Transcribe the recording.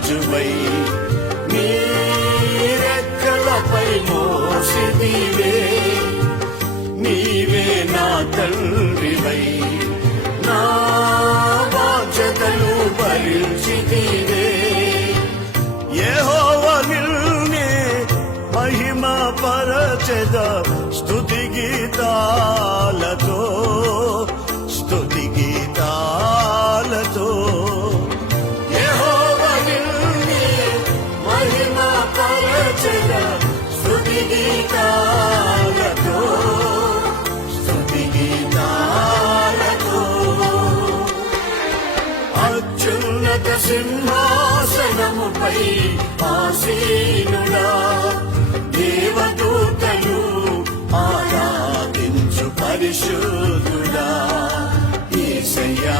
రాజువై నీ రెక్కలపై మోసిదివే. నీవే నా తండ్రివై నా బాధ్యతలు భరించితివే. యెహోవా నిన్నే మహిమ పరచెద స్తుతి గీతాలతో స్తుతి గీతాలతో. యెహోవా నిన్నే మహిమ పరచెద స్తుతి గీతాలతో స్తుతి గీతాలతో. అత్యున్నత సింహాసనముపై ఆసీనుడా దేవదూతలు ఆరాధించు పరిశుద్ధుడా యేసయ్యా.